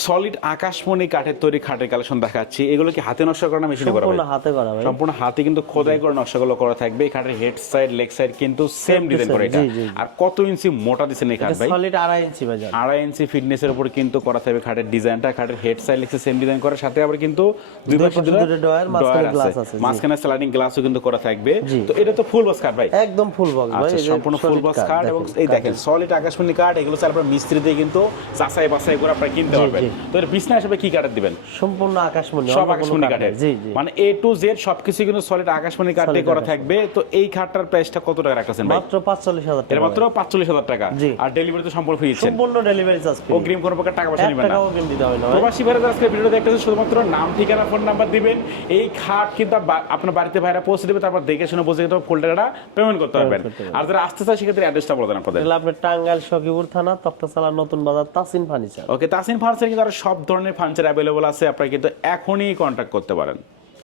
Solid আকাশমণি কাঠের তৈরি খাটের কালেকশন দেখাচ্ছি। এগুলো কি হাতে নকশা করা না মেশিনে করা? সম্পূর্ণ হাতে করা ভাই। সম্পূর্ণ হাতে কিন্তু খোদাই করে নকশাগুলো করা থাকবে। এই খাটের হেড সাইড লেগ সাইড কিন্তু সেম ডিজাইন করে এটা। আর কত ইঞ্চি মোটা দিছেন এই খাট ভাই? সলিড 2.5 ইঞ্চি বাজার। 2.5 ইঞ্চি ফিটনেসের উপর কিন্তু করা থাকবে খাটের ডিজাইনটা। খাটের head side leg same design করার সাথে আবার কিন্তু দুই পাশে দুটো ডয়ার, মাঝখানে গ্লাস আছে। মাঝখানে স্লাইডিং গ্লাসও কিন্তু করা থাকবে। তো এটা তো ফুল বক্স খাট ভাই? একদম ফুল বক্স ভাই। আচ্ছা, সম্পূর্ণ ফুল বক্স কাঠ। এবং এই দেখেন সলিড আকাশমণি কাঠ, এগুলো চাল আপনারা মিস্ত্রি দিয়ে কিন্তু যাচাই বাছাই করে আপনারা কিনতে পারবেন। তো এর বিছনা হিসেবে কি কাঠের দিবেন? সম্পূর্ণ আকাশমণি, সব আকাশমণি কাঠের। জি জি, মানে এ টু জেড সবকিছু কিন্তু সলিড আকাশমণি কাঠ দিয়ে করা থাকবে। তো এই খাটটার প্রাইসটা কত টাকা রাখতেছেন ভাই? মাত্র 45,000 টাকা। এর মাত্র 45,000 টাকা। আর ডেলিভারি তো সম্পূর্ণ ফ্রি দিচ্ছেন? সম্পূর্ণ ডেলিভারি চার্জ ফ্রি। অগ্রিম কোনো প্রকার টাকা পয়সা নেবেন না? টাকাও অগ্রিম দিতে হবে না। প্রবাসী ভাইরা আজকে ভিডিও দেখতেছেন, শুধুমাত্র নাম, ঠিকানা, ফোন নাম্বার দিবেন। এই খাট কিন্তু আপনার বাড়িতে ভাইরা পৌঁছে দেবে, তারপর দেখে শুনে বুঝে কিন্তু ফুল টাকাটা পেমেন্ট করতে পারবেন। আর যারা আসতে চায় সেক্ষেত্রে অ্যাড্রেসটা বলে দেন আপনাদের। তাহলে আপনি টাঙ্গাইল সখীপুর থানা, তক্তাশালা, নতুন বাজার, তাসিন ফার্নিচার। ওকে, তাসিন ফার্নিচার কিন্তু আরো সব ধরনের ফার্নিচার অ্যাভেলেবল আছে, আপনারা কিন্তু এখনই কন্ট্যাক্ট করতে পারেন।